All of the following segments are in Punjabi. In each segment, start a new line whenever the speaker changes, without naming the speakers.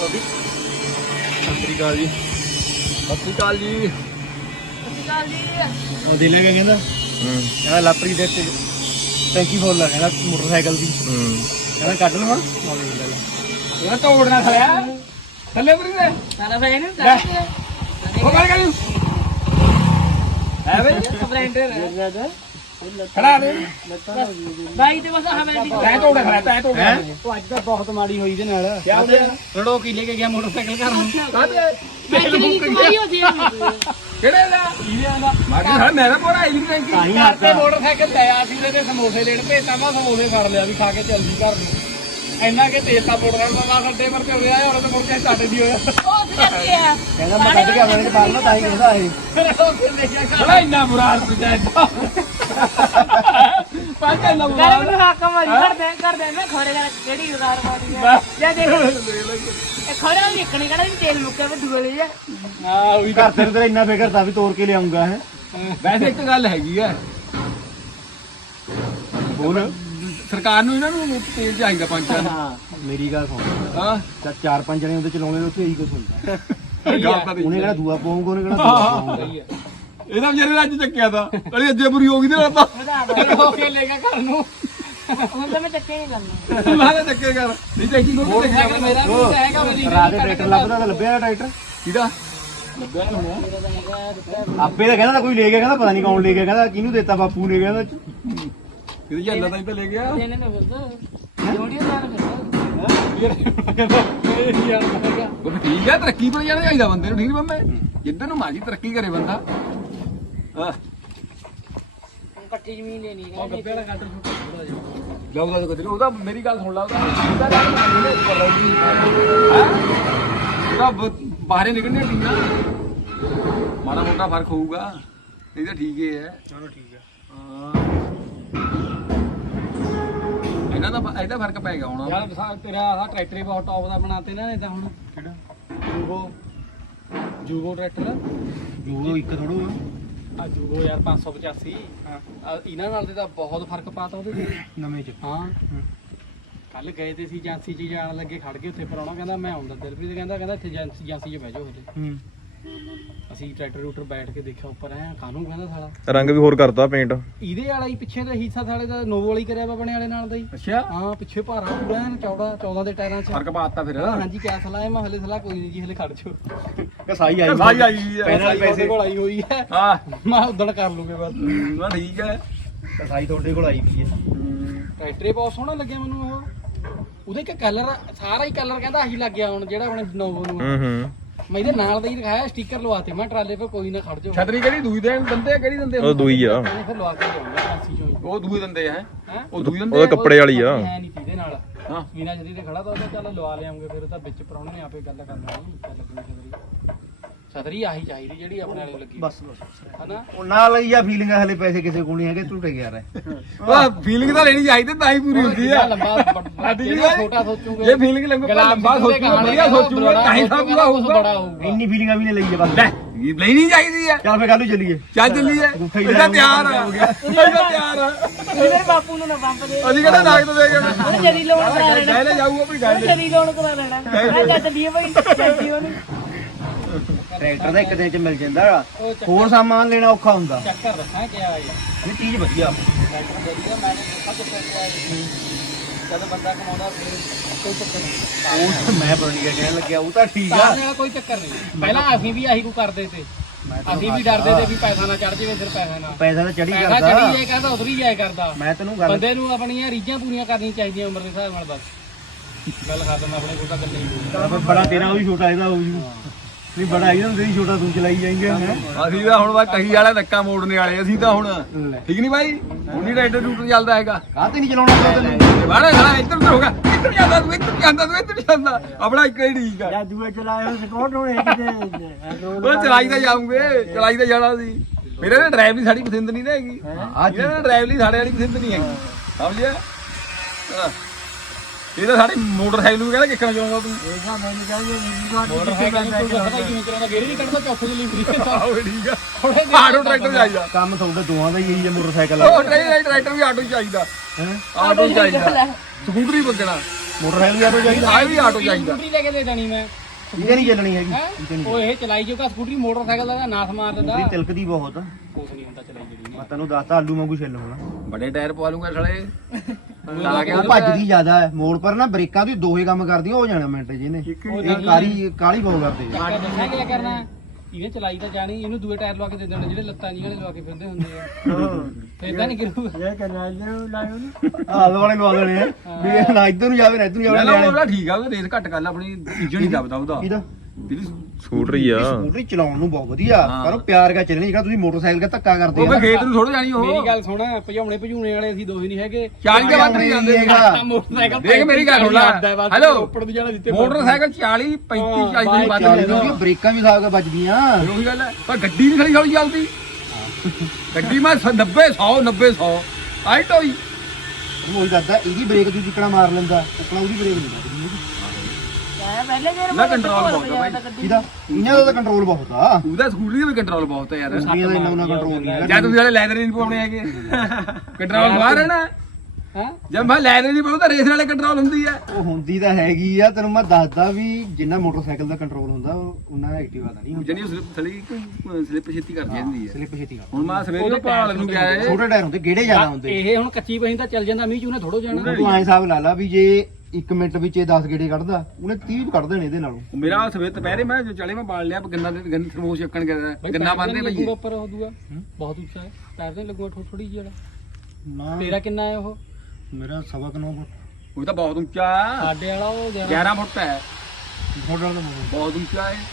ਸਤਿ ਸ਼੍ਰੀ ਅਕਾਲ ਜੀ।
ਸਤਿ ਸ਼੍ਰੀ ਅਕਾਲ ਜੀ।
ਉਹ ਦਿਲੇ ਕਿਆ ਕਹਿੰਦਾ ਕਹਿੰਦਾ ਲਾਪਰੀ ਦੇ ਟੈਂਕੀ ਫੁੱਲ ਆ ਕਹਿੰਦਾ ਮੋਟਰਸਾਈਕਲ ਦੀ ਕਹਿੰਦਾ ਕੱਢ ਲਵਾਂ
ਇਹ ਤੋੜਨਾ ਖਲਿਆ ਥੱਲੇ ਪਰੀ ਦੇ
ਸਾਰਾ ਫੈਨ
ਉਹ ਗੱਲ ਕਰੀ ਹੈ ਬਈ
ਸਪਲੈਂਡਰ
ਖੜਾ ਦੇ
ਬਾਈ ਤੇ ਬਸ ਹਵਾ ਦੀ
ਤੈਂ ਤੋੜਿਆ ਖਲਿਆ ਤੈਂ ਤੋੜਿਆ
ਉਹ ਅੱਜ ਤਾਂ ਬਹੁਤ ਮਾੜੀ ਹੋਈ ਦੇ ਨਾਲ
ਕੀ ਹੋ ਗਿਆ
ਰੜੋ ਕੀ ਲੈ ਕੇ ਗਿਆ ਮੋਟਰਸਾਈਕਲ ਘਰ ਨੂੰ
ਬੈਟਰੀ ਦੀ ਕਮਾਈ ਹੋ ਜੇ
ਕਿਹੜੇ ਦਾ ਇਹਦੇ ਦਾ ਮੈਂ ਕਿਹਾ ਮੇਰਾ ਪੂਰਾ ਆਈ ਨਹੀਂ ਟੈਂਕੀ
ਤਾਂ ਹੀ
ਘਰ ਤੇ ਮੋਟਰਸਾਈਕਲ ਤੇ ਆ ਸੀ ਤੇ ਸਮੋਸੇ ਲੈਣ ਭੇਜਤਾ ਮੈਂ ਸਮੋਸੇ ਫੜ ਲਿਆ ਵੀ ਖਾ ਕੇ ਚੱਲਦੀ ਘਰ ਨੂੰ ਇੰਨਾ ਕਿ ਤੇਲ ਤਾਂ ਮੋਟਰਸਾਈਕਲ ਦਾ ਅੱਡੇ ਪਰ ਤੇ ਹੋਇਆ ਔਰ ਤੇ ਮੁੜ ਕੇ ਸਟਾਰਟ ਨਹੀਂ ਹੋਇਆ
ਉਹ ਕਿੱਥੇ ਆ
ਕਹਿੰਦਾ ਮੈਂ ਕੱਢ ਕੇ ਆਪਣੇ ਚ ਪਾ ਲਵਾਂ ਤਾਂ ਹੀ ਕਹਿੰਦਾ ਇਹ
ਬੜਾ ਇੰਨਾ ਬੁਰਾ ਹਾਲ ਪੁੱਜਾ ਪਾਕਾ ਇੰਨਾ ਬੁਰਾ
ਗੱਲ ਨੂੰ ਹਾਕਾ ਮਾਰੀ ਕਰਦੇ ਨਾ ਖੋਰੇ ਦਾ ਕਿਹੜੀ ਉਦਾਰ ਮਾਰੀ ਆ ਜਾਂ ਦੇਖ ਇਹ ਖੋਰੇ ਨੂੰ ਨਿਕਣੀ ਕਹਿੰਦਾ ਵੀ ਤੇਲ ਮੁੱਕਿਆ ਵੀ ਦੂਏ ਜਾ
ਹਾਂ ਉਹੀ
ਘਰ ਤੇਰੇ ਇੰਨਾ ਫਿਕਰ ਤਾਂ ਵੀ ਤੋੜ ਕੇ ਲਿਆਉਂਗਾ ਹੈ
ਵੈਸੇ ਇੱਕ ਗੱਲ ਹੈਗੀ ਆ
ਬੋਲ
ਸਰਕਾਰ ਨੂੰ ਇਹਨਾਂ ਨੂੰ ਤੇਲ ਚਾਹੀਦਾ ਪੰਚਾਂ ਨੂੰ
ਹਾਂ ਮੇਰੀ ਗੱਲ ਸੁਣ
ਹਾਂ
ਤਾਂ 4-5 ਜਣੇ ਉਹਦੇ ਚਲਾਉਣੇ ਨੇ ਉੱਥੇ ਇਹੀ ਕੁਝ ਹੁੰਦਾ
ਗੱਲ ਤਾਂ
ਉਹਨੇ ਕਿਹੜਾ ਦੂਆ ਪਾਉਂਗਾ ਉਹਨੇ ਕਿਹੜਾ ਦੂਆ ਪਾਉਂਗਾ
ਇਹਦਾ ਵਿਚਾਰੇ ਨੇ ਅੱਜ ਚੱਕਿਆ ਤਾਂ ਅਰੇ ਅੱਜੇ ਬੁਰੀ ਹੋ ਗਈ ਤੇ ਤਾਂ
ਵਧਾ
ਹੋ ਕੇ ਲੈ ਗਿਆ ਘਰ ਨੂੰ
ਹੁਣ ਤਾਂ ਮੈਂ ਚੱਕੇ ਨਹੀਂ ਕਰਨਾ
ਮੈਂ ਤਾਂ ਚੱਕੇ ਕਰ ਨਹੀਂ ਟੈਂਕੀ ਨੂੰ ਚੱਕਿਆ ਮੇਰਾ ਵੀ ਹੈਗਾ ਮੇਰੀ
ਰਾਤ ਦੇ ਟਰੈਕਟਰ ਲੱਭਦਾ ਤਾਂ ਲੱਭਿਆ ਟਰੈਕਟਰ
ਕਿਹਦਾ ਲੱਭਿਆ ਨਾ
ਮੇਰਾ ਤਾਂ ਹੈਗਾ
ਆਪੇ ਤਾਂ ਕਹਿੰਦਾ ਕੋਈ ਲੈ ਗਿਆ ਕਹਿੰਦਾ ਪਤਾ ਨਹੀਂ ਕੌਣ ਲੈ ਗਿਆ ਕਹਿੰਦਾ ਕਿਹਨੂੰ ਦਿੱਤਾ ਬਾਪੂ ਨੇ ਕਹਿੰਦਾ
ਇਹਦੇ ਜੱਲਾ ਤਾਂ ਹੀ ਤਾਂ ਲੈ ਗਿਆ
ਇਹਨੇ ਨਾ ਫਿਰਦਾ ਜੋੜੀਆਂ ਨਾਲ ਫਿਰਦਾ
ਉਹ ਠੀਕ ਹੈ ਤਰੱਕੀ ਪਰ ਜਾਣਾ ਚਾਹੀਦਾ ਬੰਦੇ ਨੂੰ ਠੀਕ ਬੰਮੇ ਜਿੱਦਾਂ ਨੂੰ ਮਾਜੀ ਤਰੱਕੀ ਕਰੇ ਬੰਦਾ ਹਾਂ
ਇਕੱਠੀ ਜ਼ਮੀਨ ਲੈਣੀ ਹੈ
ਗੱਬੇ ਵਾਲਾ ਕੱਟ ਥੋੜਾ ਜਿਹਾ ਲੋਗਾ ਤਾਂ ਕਿਤੇ ਉਹਦਾ ਮੇਰੀ ਗੱਲ ਸੁਣ ਲਾ ਉਹਦਾ ਗੱਲ ਮੰਨ ਉੱਪਰ ਰਹੂਗੀ ਉਹਦਾ ਬਾਹਰੇ ਨਿਕਲਣੇ ਟੀਨਾ ਮਾੜਾ ਮੋਟਾ ਫਰਕ ਹੋਊਗਾ ਇਹ ਤਾਂ ਠੀਕ ਹੀ ਹੈ
ਚਲੋ ਠੀਕ ਹੈ
ਹਾਂ ਇਹਨਾਂ ਦਾ ਇਹਦਾ ਫਰਕ ਪਏਗਾ ਹੁਣ
ਯਾਰ ਤੇਰਾ ਆਹ ਟਰੈਕਟਰ ਹੀ ਬਹੁਤ ਟੌਪ ਦਾ ਬਣਾਤੇ ਨਾ ਇਹ ਤਾਂ ਹੁਣ
ਕਿਹੜਾ
ਜੂਗੋ ਟਰੈਕਟਰ
ਜੂਗੋ ਇੱਕ ਥੋੜੋ
ਆ ਜੂਗੋ ਯਾਰ 585 ਇਹਨਾਂ ਨਾਲ ਤੇ ਤਾਂ ਬਹੁਤ ਫਰਕ ਪਾਤਾ ਉਹਦੇ ਤੇ
ਨਵੇਂ ਚ
ਹਾਂ ਕੱਲ ਗਏ ਤੇ ਸੀ ਏਜੰਸੀ 'ਚ ਜਾਣ ਲੱਗੇ ਖੜ ਗਏ ਉੱਥੇ ਪਰਾਉਣਾ ਕਹਿੰਦਾ ਮੈਂ ਆਉਂਦਾ ਦਿਲਪ੍ਰੀਤ ਕਹਿੰਦਾ ਇੱਥੇ ਏਜੰਸੀ 'ਚ ਬਹਿ ਜਾਓ ਹਜੇ ਅਸੀਂ ਟਰੈਕਟਰ ਰੂਟਰ ਬੈਠ ਕੇ ਦੇਖਿਆ ਉੱਪਰ ਆਇਆ ਕਾਹਨੂੰ ਕਹਿੰਦਾ ਸਾਲਾ
ਰੰਗ ਵੀ ਹੋਰ ਕਰਤਾ ਪੇਂਟ
ਇਹਦੇ ਵਾਲਾ ਹੀ ਪਿੱਛੇ ਦਾ ਹਿੱਸਾ ਸਾਲੇ ਦਾ ਨੋਵੋ ਵਾਲੀ ਕਰਿਆ ਵਾ ਬਣੇ ਵਾਲੇ ਨਾਲ ਦਾ ਹੀ
ਅੱਛਾ
ਹਾਂ ਪਿੱਛੇ ਭਾਰਾ ਪੂਰਾ ਐਨ ਚੌੜਾ 14 ਦੇ ਟਾਇਰਾਂ 'ਚ
ਫਰਕ ਪਾਤਾ ਫਿਰ
ਹਾਂਜੀ ਕਿਆ ਸਲਾਹ ਹੈ ਮੈਂ ਹਲੇ ਸਲਾਹ ਕੋਈ ਨਹੀਂ ਜੀ ਹਲੇ ਖੜ ਜਾਓ
ਕਸਾਈ ਆਈ
ਸਾਈ ਆਈ ਹੈ
ਪਹਿਲਾਂ ਪੈਸੇ
ਕੋਲ ਆਈ ਹੋਈ ਹੈ
ਹਾਂ
ਮੈਂ ਉਦਣ ਕਰ ਲੂਗੇ ਬਸ
ਨਾ ਠੀਕ ਹੈ
ਕਸਾਈ ਤੁਹਾਡੇ ਕੋਲ ਆਈ ਵੀ ਹੈ
ਟਰੈਕਟਰ ਹੀ ਬਹੁਤ ਸੋਹਣਾ ਲੱਗਿਆ ਮੈਨੂੰ ਉਹ ਉਹਦੇ ਕਿ ਕਲਰ ਸਾਰਾ ਹੀ ਕਲਰ ਕਹਿੰਦਾ ਆਹੀ ਲੱਗ ਗਿਆ ਹੁਣ ਜਿਹੜਾ ਆਪਣੇ ਨੋਵੋ ਨੂੰ ਮੈਂ ਇਹਦੇ ਨਾਲ ਦਾ ਹੀ ਦਿਖਾਇਆ ਸਟicker ਲਵਾਤੇ ਮੈਂ ਟਰਾਲੇ 'ਤੇ ਕੋਈ ਨਾ ਖੜ ਜਾਓ
ਛਤਰੀ ਕਿਹੜੀ ਦੂਈ ਦੇਣ ਦੰਦੇ ਕਿਹੜੀ ਦੰਦੇ
ਉਹ ਦੂਈ ਆ
ਉਹਨੇ ਫਿਰ ਲਵਾ ਕੇ ਜਾਊਂਗਾ ਕਾਸੀ ਚੋਂ
ਉਹ ਦੂਈ ਦੰਦੇ ਹੈ
ਹੈ
ਉਹ ਦੂਈ ਦੰਦੇ
ਉਹਦੇ ਕੱਪੜੇ ਵਾਲੀ ਆ
ਹੈ ਨਹੀਂ ਇਹਦੇ ਨਾਲ
ਹਾਂ
ਮੀਨਾ ਜਦੀ ਤੇ ਖੜਾ ਤਾਂ ਉਹਦਾ ਚੱਲ ਲਵਾ ਲਿਆਉਂਗੇ ਫਿਰ ਉਹਦਾ ਵਿੱਚ ਪਰਾਉਣੇ ਨੇ ਆਪੇ ਗੱਲ ਕਰਨੀ ਚੱਲ ਲੱਗਣੀ ਛਤਰੀ ਆਹੀ ਚਾਹੀਦੀ ਜਿਹੜੀ ਆਪਣੇ ਵਾਲੇ ਨੂੰ ਲੱਗੀ
ਬਸ
ਹਨਾ
ਉਹ ਨਾਲ ਲਈ ਆ ਫੀਲਿੰਗ ਹਲੇ ਪੈਸੇ ਕਿਸੇ ਕੋਲ ਨਹੀਂ ਹੈਗੇ ਝੂਟੇ ਗਿਆ ਰੇ
ਉਹ ਫੀਲਿੰਗ ਤਾਂ ਲੈਣੀ ਚਾਹੀਦੀ ਤਾਂ ਹੀ ਪੂਰੀ ਹੁੰਦੀ ਆ
ਲੰਬਾ ਜਿਹੜਾ ਛੋਟਾ ਸੋਚੂਗੇ
ਜੇ ਫੀਲਿੰਗ ਲੰਬਾ ਸੋਚੂਗਾ ਵਧੀਆ ਸੋਚੂਗਾ ਤਾਂ ਹੀ ਸਭ ਪੂਰਾ ਹੋਊਗਾ
ਬੜਾ ਹੋਊਗਾ
ਇੰਨੀ ਫੀਲਿੰਗਾਂ ਵੀ ਨਹੀਂ ਲਈ ਬਸ
ਲੈ ਲੈਣੀ ਚਾਹੀਦੀ ਹੈ
ਚੱਲ ਫੇ ਕੱਲ ਨੂੰ ਚੱਲੀਏ
ਚੱਲ ਚੱਲੀਏ ਇਹਦਾ ਤਿਆਰ ਆ ਇਹਦਾ ਤਿਆਰ ਆ
ਮੇਰੇ ਬਾਪੂ ਨੂੰ ਨਾ ਬੰਪ ਦੇ
ਅਸੀਂ ਕਹਿੰਦਾ ਨਾਗ ਤੋਂ ਦੇ ਕੇ
ਉਹਨੇ ਜਦੀ ਲੋਨ ਕਰਾ ਲੈਣਾ
ਲੈ ਜਾਊ ਆਪਣੀ ਗੱਲ
ਜਦੀ ਲੋਨ ਕਰਾ ਲੈਣਾ ਮੈਂ ਜਦ ਚੱਲੀਏ ਭਾਈ ਜੱਦੀ ਉਹਨੂੰ
ਟਰੈਕਟਰ ਦਾ ਇੱਕ ਦਿਨ ਚ ਮਿਲ ਜਾਂਦਾ ਹੋਰ ਸਾਮਾਨ ਲੈਣਾ ਔਖਾ ਹੁੰਦਾ
ਚੱਕਰ ਦੱਸਾਂ ਕਿਆ ਆ
ਇਹ ਚੀਜ਼ ਵਧੀਆ
ਵਧੀਆ ਮੈਂ ਦੇਖਾ ਕਿ ਜਦੋਂ ਬੰਦਾ ਕਮਾਉਂਦਾ ਫਿਰ ਕੋਈ ਚੱਕਰ ਨਹੀਂ
ਉਹ ਮੈਂ ਬਰਨੀਆ ਕਹਿਣ ਲੱਗਿਆ ਉਹ ਤਾਂ ਠੀਕ ਆ
ਸਾਰਿਆਂ ਨਾਲ ਕੋਈ ਚੱਕਰ ਨਹੀਂ ਪਹਿਲਾਂ ਅਸੀਂ ਵੀ ਆਹੀ ਕੋ ਕਰਦੇ ਤੇ ਅਸੀਂ ਵੀ ਡਰਦੇ ਤੇ ਵੀ ਪੈਸਾ ਨਾ ਚੜ ਜਾਵੇ ਫਿਰ ਪੈਸਾ ਨਾ
ਪੈਸਾ ਤਾਂ ਚੜੀ
ਪੈਸਾ
ਕਰਦਾ
ਚੜੀ ਜਾਏ ਕਰਦਾ ਉਧਰ ਹੀ ਜਾਏ ਕਰਦਾ
ਮੈਂ ਤੈਨੂੰ ਗੱਲ
ਬੰਦੇ ਨੂੰ ਆਪਣੀਆਂ ਰੀਝਾਂ ਪੂਰੀਆਂ ਕਰਨੀਆਂ ਚਾਹੀਦੀਆਂ ਉਮਰ ਦੇ ਹਿਸਾਬ ਨਾਲ ਬਸ ਗੱਲ ਖਤਮ ਆਪਣੇ ਕੋਲ ਤਾਂ ਗੱਲ ਨਹੀਂ
ਬੜਾ ਤੇਰਾ ਉਹ ਵੀ ਛੋਟਾ ਇਹਦਾ ਉਹ ਵੀ ਨਹੀਂ ਬੜਾ ਇਹਦਾ ਤੇਰੀ ਛੋਟਾ ਤੂੰ ਚਲਾਈ ਜਾਏਂਗੇ ਹੈ
ਅਸੀਂ ਤਾਂ ਹੁਣ ਬਸ ਕਹੀ ਵਾਲਾ ਧੱਕਾ ਮੋੜਨੇ ਵਾਲੇ ਅਸੀਂ ਤਾਂ ਹੁਣ ਠੀਕ ਨਹੀਂ ਭਾਈ ਹੁਣ ਨਹੀਂ ਟਰੈਕਟਰ ਰੂਟਰ ਚੱਲਦਾ ਹੈਗਾ
ਕਾਹ ਤੇ ਨਹੀਂ ਚਲਾਉਣਾ ਤੈਨੂੰ
ਬਾਹਰ ਖੜਾ ਇੱਧਰ ਉੱਧਰ ਹੋਗਾ ਇੱਧਰ ਜਾਂਦਾ ਤੂੰ ਇੱਧਰ ਜਾਂਦਾ ਤੂੰ ਇੱਧਰ ਜਾਂਦਾ ਆਪਣਾ ਇੱਕ ਹੀ ਠੀਕ ਆ
ਦੂਏ ਚਲਾਏ ਸਕੋਟ ਹੋਣੇ ਕਿਤੇ
ਉਹ ਚਲਾਈ ਤਾਂ ਜਾਉਂਗੇ ਚਲਾਈ ਤਾਂ ਜਾਣਾ ਸੀ ਮੇਰੇ ਨੇ ਡਰਾਈਵ ਦੀ ਸਾਡੀ ਪਸੰਦ ਨਹੀਂ ਨਾ ਹੈਗੀ ਇਹਨਾਂ ਨੇ ਡਰਾਈਵ ਲਈ ਸਾਡੇ ਵਾਲੀ ਪਸੰਦ ਨਹੀਂ ਹੈਗੀ ਸਮਝਿਆ ਇਹ ਤਾਂ ਸਾਡੇ ਮੋਟਰਸਾਈਕਲ ਨੂੰ ਕਹਿੰਦਾ ਕਿੱਕਣਾ ਚਾਹੁੰਦਾ ਤੂੰ
ਇਹਦਾ ਮੈਨੂੰ ਕਹਿੰਦੇ
ਮੋਟਰਸਾਈਕਲ ਨੂੰ ਪਤਾ ਕਿਵੇਂ ਚਲਾਉਂਦਾ ਗੇੜੀ ਨਹੀਂ ਕੱਢਦਾ ਚੌਥੇ ਚ ਲਿਵਰੀ
ਆਹੋ ਠੀਕ ਆ ਆਟੋ ਟਰੈਕਟਰ ਚਾਹੀਦਾ
ਕੰਮ ਤੁਹਾਡੇ ਦੋਵਾਂ ਦਾ ਹੀ ਇਹੀ ਹੈ ਮੋਟਰਸਾਈਕਲ
ਉਹ ਟਰੈਕਟਰ ਵੀ ਆਟੋ ਹੀ ਚਾਹੀਦਾ
ਹੈ
ਆਟੋ ਹੀ ਚਾਹੀਦਾ ਸਕੂਟਰੀ ਬੱਗਣਾ
ਮੋਟਰਸਾਈਕਲ ਵੀ ਆਟੋ ਚਾਹੀਦਾ
ਆਹ ਵੀ ਆਟੋ ਚਾਹੀਦਾ
ਸਕੂਟਰੀ ਲੈ ਕੇ ਦੇ ਦੇਣੀ ਮੈਂ
ਇਹਦੇ ਨਹੀਂ ਚੱਲਣੀ ਹੈਗੀ
ਹੈਂ? ਉਹ ਇਹ ਚਲਾਈ ਜੋਗਾ ਸਕੂਟਰੀ ਮੋਟਰਸਾਈਕਲ ਦਾ ਨਾਸ ਮਾਰ ਦਿੰਦਾ
ਇਹ ਤਿਲਕਦੀ ਬਹੁਤ ਆ
ਕੁਛ ਨਹੀਂ ਹੁੰਦਾ ਚਲਾਈ ਜਿਹੜੀ
ਮੈਂ ਤੈਨੂੰ ਦੱਸਤਾ ਆਲੂ ਵਾਂਗੂ ਛਿੱਲ ਹੋਣਾ
ਬੜੇ ਟਾਇਰ ਪਵਾ ਲੂੰਗਾ ਸਾਲੇ ਲਾ ਕੇ
ਉਹ ਭੱਜਦੀ ਜ਼ਿਆਦਾ ਹੈ ਮੋੜ ਪਰ ਨਾ ਬ੍ਰੇਕਾਂ ਦੀ ਦੋਹੇ ਕੰਮ ਕਰਦੀਆਂ ਹੋ ਜਾਣਾ ਮਿੰਟ ਜਿਹਨੇ ਇਹ ਕਾਲੀ ਬਹੁਤ ਕਰਦੇ ਆ
ਦੱਸਿਆ ਕੀ ਕਰਨਾ ਇਹਨੇ ਚਲਾਈ ਤਾਂ ਜਾਣੀ ਇਹਨੂੰ ਦੂਏ ਟਾਇਰ ਲਵਾ ਕੇ ਦੇ ਦੇਣੇ ਜਿਹੜੇ ਲੱਤਾਂ ਜੀ ਵਾਲੇ ਲਵਾ ਕੇ ਫਿਰਦੇ ਹੁੰਦੇ ਆ ਫੇਰ ਤਾਂ ਨਹੀਂ ਗਿਰੂਗਾ
ਆਲ ਵਾਲੇ ਲਵਾ ਦੇਣੇ ਆ ਵੀ ਇਹ ਨਾ ਇੱਧਰ ਨੂੰ ਜਾਵੇ ਨਾ ਇੱਧਰ ਨੂੰ ਜਾਵੇ
ਲੈ ਉਹਦਾ ਠੀਕ ਆ ਉਹ ਰੇਸ ਘੱਟ ਕਰ ਲੈ ਆਪਣੀ ਇੰਜਣ ਨਹੀਂ ਦਬਦਾ ਉਹਦਾ
ਇਹਦਾ
ਸਕੂਟਰੀ ਆ
ਸਕੂਟਰੀ ਚਲਾਉਣ ਨੂੰ ਬਹੁਤ ਵਧੀਆ ਪਰ ਉਹ ਪਿਆਰ ਕਾ ਚੱਲਣੀ ਜਿਹੜਾ ਤੁਸੀਂ ਮੋਟਰਸਾਈਕਲ ਦਾ ਧੱਕਾ ਕਰਦੇ
ਉਹ
ਆ
ਫੇ ਖੇਤ ਨੂੰ ਥੋੜਾ ਜਾਣੀ ਉਹ
ਮੇਰੀ ਗੱਲ ਸੁਣ ਭਜਾਉਣੇ ਭਜੂਣੇ ਵਾਲੇ ਅਸੀਂ ਦੋਹੇ ਨਹੀਂ ਹੈਗੇ
40 ਦੇ ਵੱਧ ਨਹੀਂ ਜਾਂਦੇ
ਮੋਟਰਸਾਈਕਲ
ਦੇਖ ਮੇਰੀ ਗੱਲ ਸੁਣ ਲੈ ਹੈਲੋ
ਉੱਪਰ ਦੀ ਜਾਣਾ ਜਿੱਥੇ
ਮੋਟਰਸਾਈਕਲ 40 35 40 ਦੇ ਵੱਧ ਨਹੀਂ ਜਾਂਦੇ
ਬ੍ਰੇਕਾਂ ਵੀ ਸਾਗ ਵੱਜਦੀਆਂ
ਉਹੀ ਗੱਲ ਹੈ ਪਰ ਗੱਡੀ ਨਹੀਂ ਖੜੀ ਹੌਲੀ ਚੱਲਦੀ ਗੱਡੀ ਮੈਂ 90 100 90 100 ਆਈ ਟੋਈ
ਉਹ ਦੱਸਦਾ ਇਹਦੀ ਬ੍ਰੇਕ ਤੂੰ ਜਿੱਕਣਾ ਮਾਰ ਲੈਂਦਾ ਉਕਣਾ ਉਹਦੀ ਬ੍ਰੇਕ ਨਹੀਂ ਲੱਗਦੀ
ਪਹਿਲੇ ਜਿਹੜੇ
ਮੈਂ ਕੰਟਰੋਲ ਬਹੁਤ ਆ ਬਾਈ
ਇਹਦਾ ਇਹਨਾਂ ਦਾ ਤਾਂ ਕੰਟਰੋਲ ਬਹੁਤ ਆ
ਉਹਦਾ ਸਕੂਟਰੀ ਦਾ ਵੀ ਕੰਟਰੋਲ ਬਹੁਤ ਹੈ ਯਾਰ
ਸਕੂਟਰੀ ਦਾ ਇੰਨਾ ਕੰਟਰੋਲ ਨਹੀਂ ਹੈਗਾ
ਜਾਂ ਤੁਸੀਂ ਵਾਲੇ ਲੈਦਰ ਨਹੀਂ ਪਾਉਣੇ ਹੈਗੇ ਕੰਟਰੋਲ ਬਾਹਰ ਹੈ ਨਾ
ਹੈ
ਜਦ ਮੈਂ ਲੈਦਰ ਨਹੀਂ ਪਾਉਂ ਤਾਂ ਰੇਸ ਵਾਲੇ ਕੰਟਰੋਲ ਹੁੰਦੀ ਹੈ
ਉਹ ਹੁੰਦੀ ਤਾਂ ਹੈਗੀ ਆ ਤੈਨੂੰ ਮੈਂ ਦੱਸਦਾ ਵੀ ਜਿੰਨਾ ਮੋਟਰਸਾਈਕਲ ਦਾ ਕੰਟਰੋਲ ਹੁੰਦਾ ਉਹਨਾਂ ਐਕਟਿਵਾ ਦਾ ਨਹੀਂ ਹੁੰਦਾ
ਜਣੀ ਸਲਿੱਪ ਛੇਤੀ ਕਰ ਜਾਂਦੀ ਹੈ
ਸਲਿੱਪ ਛੇਤੀ ਕਰ
ਹੁਣ ਮੈਂ ਸਵੇਰੇ ਭਾਲ ਨੂੰ ਗਿਆ ਏ
ਛੋਟੇ ਟਾਇਰ ਹੁੰਦੇ ਗੇੜੇ ਜ਼ਿਆਦਾ ਹੁੰਦੇ
ਇਹ ਹੁਣ ਕੱਚੀ ਪਹੀਂ ਤਾਂ ਚੱਲ ਜਾਂਦਾ ਮੀਂਹ ਚ ਉਹਨੇ ਥੋੜੋ ਜਾਣਾ
ਤੂੰ ਐਂ ਹਿਸਾਬ ਲਾ ਲਾ ਵੀ ਜੇ 1 ਮਿੰਟ ਵਿੱਚ ਇਹ 10 ਗੇੜੇ ਕੱਢਦਾ ਉਹਨੇ 30 ਕੱਢ ਦੇਣੇ ਇਹਦੇ ਨਾਲੋਂ
ਮੇਰਾ ਸਵੇਰ ਦੁਪਹਿਰੇ ਮੈਂ ਚਲੇ ਮੈਂ ਬਾਲ ਲਿਆ ਗੰਨਾ ਦੇ ਗੰਨ ਥਰਮੋਸ ਚੱਕਣ ਗਿਆ ਗੰਨਾ ਬੰਨਦੇ ਭਈ
ਉੱਪਰ ਉਹ ਦੂਆ ਬਹੁਤ ਉੱਚਾ ਹੈ ਪੈਰ ਤੇ ਲੱਗੂਗਾ ਥੋੜੀ ਜਿਹੀ ਵਾਲਾ
ਨਾ
ਤੇਰਾ ਕਿੰਨਾ ਹੈ ਉਹ
ਮੇਰਾ 9.5 ਫੁੱਟ
ਉਹ ਤਾਂ ਬਹੁਤ ਉੱਚਾ ਹੈ
ਸਾਡੇ ਵਾਲਾ ਉਹ
11 ਫੁੱਟ ਹੈ
ਫੁੱਟ ਵਾਲਾ
ਬਹੁਤ ਉੱਚਾ ਹੈ